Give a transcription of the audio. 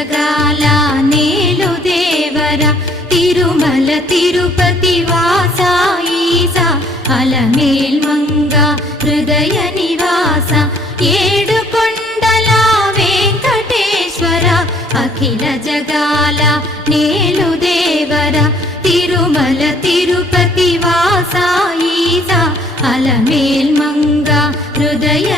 జగాల నేలు దేవర తిరుమల తిరుపతి వాస ఈసా అలమేల్ మంగ హృదయ నివాస ఏడు కొండల వెంకటేశ్వర అఖిల జగాల నేలు దేవర తిరుమల తిరుపతి వాస ఈసా అలమేల్ మంగ హృదయ